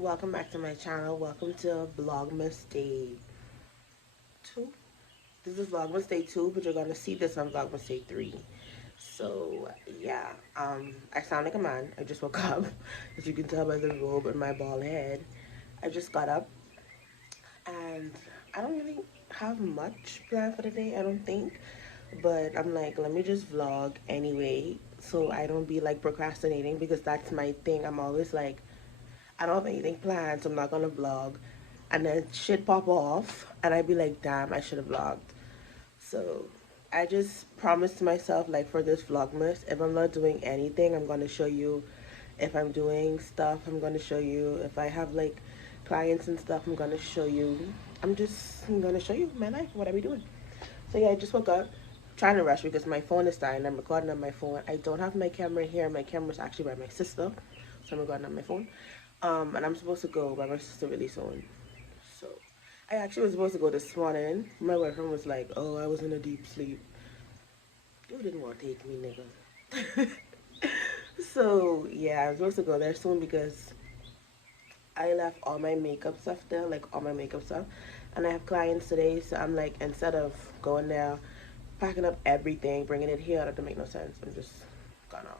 Welcome back to my channel. Welcome to Vlogmas Day 2. This is Vlogmas Day 2, but you're gonna see this on Vlogmas Day 3. So yeah, I sound like a man. I just woke up, as you can tell by the robe and my bald head. I just got up, and I don't really have much planned for the day, I don't think. But I'm like, let me just vlog anyway, so I don't be like procrastinating, because that's my thing. I'm always like, I don't have anything planned, so I'm not gonna vlog. And then shit pop off, and I'd be like, damn, I should have vlogged. So I just promised myself, like, for this Vlogmas, if I'm not doing anything, I'm gonna show you. If I'm doing stuff, I'm gonna show you. If I have like clients and stuff, I'm gonna show you. I'm gonna show you my life, what I be doing. So yeah, I just woke up, trying to rush because my phone is dying. I'm recording on my phone. I don't have my camera here. My camera's actually by my sister, so I'm recording on my phone. And I'm supposed to go by my sister really soon. So I actually was supposed to go this morning. My boyfriend was like, oh, I was in a deep sleep. You didn't want to take me, nigga. So yeah, I'm supposed to go there soon because I left all my makeup stuff there, like all my makeup stuff. And I have clients today, so I'm like, instead of going there, packing up everything, bringing it here, that doesn't make no sense. I'm just gonna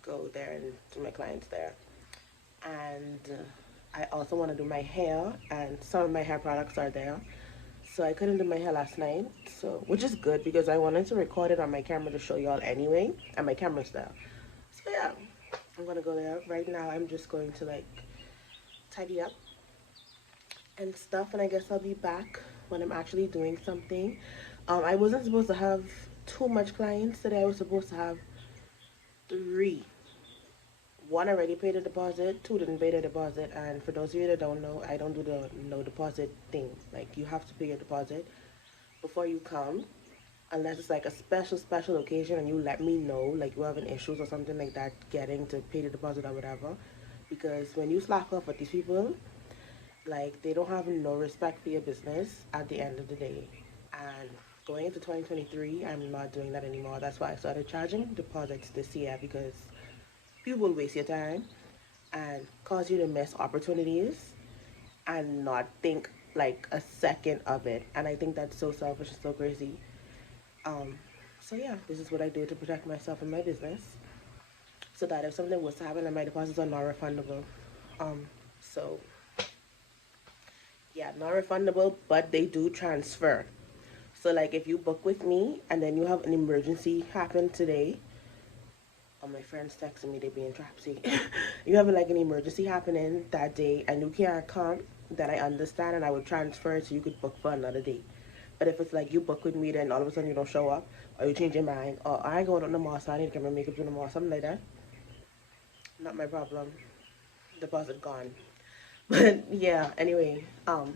go there and do my clients there. And I also want to do my hair, and some of my hair products are there. So I couldn't do my hair last night, so which is good because I wanted to record it on my camera to show y'all anyway, and my camera's there. So yeah, I'm gonna go there. Right now I'm just going to like tidy up and stuff, and I guess I'll be back when I'm actually doing something. I wasn't supposed to have too much clients today. I was supposed to have 3. One already paid a deposit, 2 didn't pay the deposit, and for those of you that don't know, I don't do the no deposit thing. Like, you have to pay your deposit before you come, unless it's like a special occasion and you let me know, like you're having issues or something like that, getting to pay the deposit or whatever. Because when you slack off with these people, like, they don't have no respect for your business at the end of the day. And going into 2023, I'm not doing that anymore. That's why I started charging deposits this year, because people will waste your time and cause you to miss opportunities and not think like a second of it. And I think that's so selfish and so crazy. So yeah, this is what I do to protect myself and my business, so that if something was to happen and my deposits are not refundable. So yeah, not refundable, but they do transfer. So like, if you book with me and then you have an emergency happen today, or my friends texting me, they being trapsy. You have like an emergency happening that day and you can't come, then I understand and I would transfer it so you could book for another day. But if it's like you book with me, then all of a sudden you don't show up, or you change your mind, or I ain't going to the mall, so I need to get my makeup to the mall, something like that, not my problem. Deposit gone. But yeah, anyway, I'll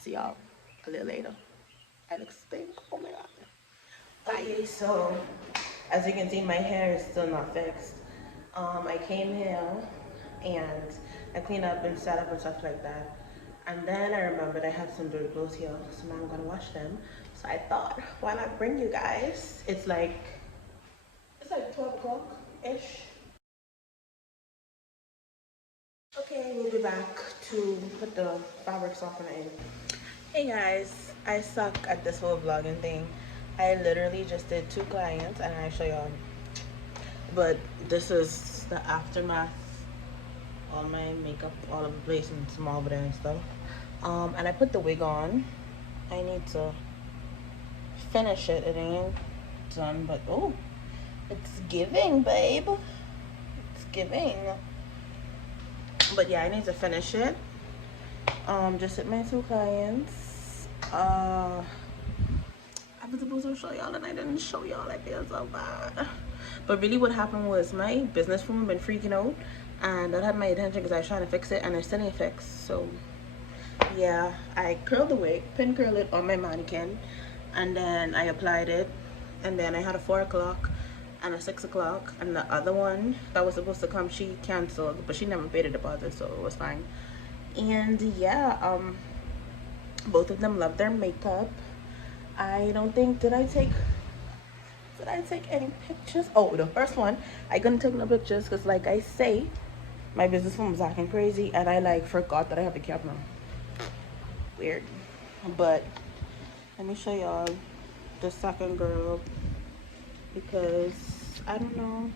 see y'all a little later. I look stink. Oh my god. Okay, so as you can see, my hair is still not fixed. I came here and I cleaned up and set up and stuff like that. And then I remembered I had some dirty clothes here, so now I'm gonna wash them. So I thought, why not bring you guys? It's like 12 o'clock-ish. Okay, we'll be back to put the fabric softener in. Hey guys, I suck at this whole vlogging thing. I literally just did 2 clients and I show y'all. But this is the aftermath. All my makeup all over the place and small over there and stuff. And I put the wig on. I need to finish it. It ain't done, but oh, it's giving, babe. It's giving. But yeah, I need to finish it. Just hit my 2 clients. I was supposed to show y'all and I didn't show y'all. I feel so bad. But really what happened was my business phone been freaking out, and that had my attention because I was trying to fix it and it's still ain't fixed. So yeah, I curled the wig, pin curled it on my mannequin, and then I applied it, and then I had a 4 o'clock and a 6 o'clock, and the other one that was supposed to come, she canceled, but she never paid a deposit, so it was fine. And yeah, both of them love their makeup. I don't think, did I take any pictures? Oh, the first one I couldn't take no pictures because, like I say, my business phone was acting crazy, and I like forgot that I have the camera. Weird. But let me show y'all the second girl, because I don't know.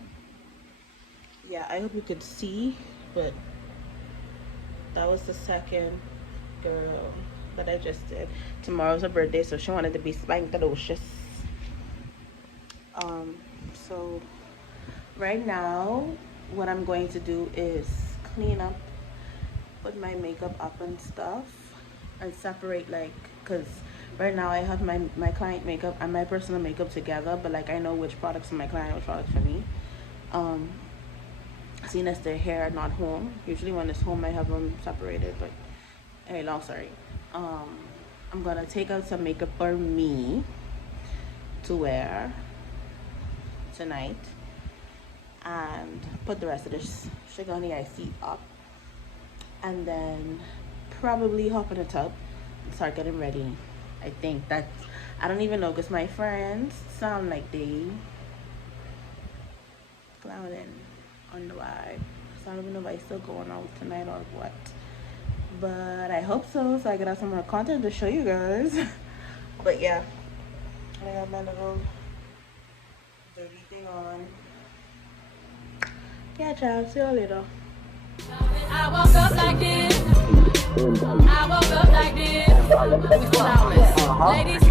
Yeah, I hope you could see, but that was the second girl that I just did. Tomorrow's her birthday, so she wanted to be spankalocious. So right now what I'm going to do is clean up, put my makeup up and stuff, and separate, like, because right now I have my client makeup and my personal makeup together, but like I know which products for my client, which products for me. Seeing as their hair not home, usually when it's home I have them separated, but anyway, long story. I'm gonna take out some makeup for me to wear tonight and put the rest of this Shayonce IC up, and then probably hop in a tub and start getting ready. I think that's, I don't even know, because my friends sound like they clowning on the vibe, so I don't even know if I still going out tonight or what, but I hope so I can have some more content to show you guys. But yeah, I got my little dirty thing on. Yeah, child, see you later. I woke up like this. I woke up like this. We flawless. Ladies,